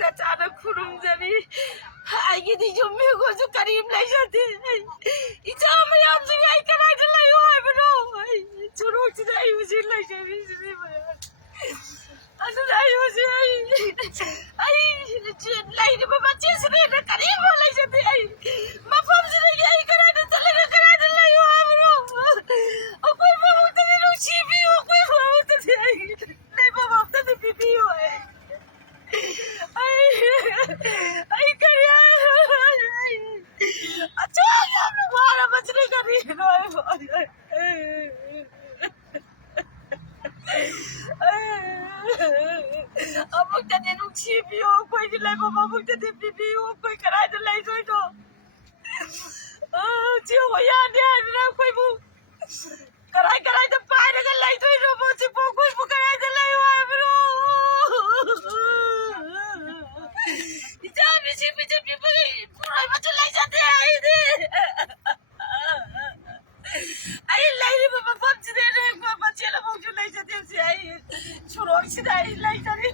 नचानक खुरुमजनी आईꯒꯤꯗꯤ ꯌꯨꯝꯃꯤꯒꯣꯁꯨ ꯀꯔꯤꯝ ꯂꯩꯖꯗꯦ ꯏꯆꯥ ꯃꯌꯥꯝꯁꯤꯡ ꯑꯩ ꯀꯗꯥꯏꯗ ꯂꯩꯌꯨ ꯍꯥꯏꯕꯅꯣ ꯑꯩ ꯁꯣꯔꯣꯛꯁꯤꯗ ꯑꯩ ꯍꯧꯖꯤꯛ ꯂꯩꯖꯔꯤꯁꯤꯅꯤ ꯑꯗꯨꯅ ꯑꯩ ꯍꯧꯖꯤꯛ ꯑꯩ ꯂꯩꯔꯤꯕ ꯃꯆꯦꯁꯤꯗ ꯀꯔꯤꯝ ꯂꯩꯖꯗꯦ ꯑꯩ ꯃꯐꯝꯁꯤꯗꯒꯤ ꯑꯩ ꯀꯗꯥꯏꯗ ꯆꯠꯂꯒ ꯀꯗꯥꯏꯗ ꯂꯩꯌꯨ ꯍꯥꯏꯕꯅꯣ ꯑꯩꯈꯣꯏ ꯃꯃꯨꯛꯇꯗꯤ ꯅꯨꯡꯁꯤꯕꯤꯌꯨ ꯑꯩꯈꯣꯏ ꯃꯃꯨꯛꯇꯗꯤ ꯑꯩ ꯂꯩꯐꯝ ꯑꯝꯇꯗꯤ ꯄꯤꯕꯤꯌꯨ ay kaya achaga mo para masri kanino amuk tadi nung chibiyo koy dilay mo amuk tadi bibiyo koy karay dilay koy to chiyo ko yan na koy mo karay na paano ka lay to ino mo si po koy mo karay dilay mo bro Itabi si Pijabi Puray matulay sa tiyahin ay lay mo mapapsinin mo matsila mo tulay sa tiyahin ay surong sila ay lay sa rin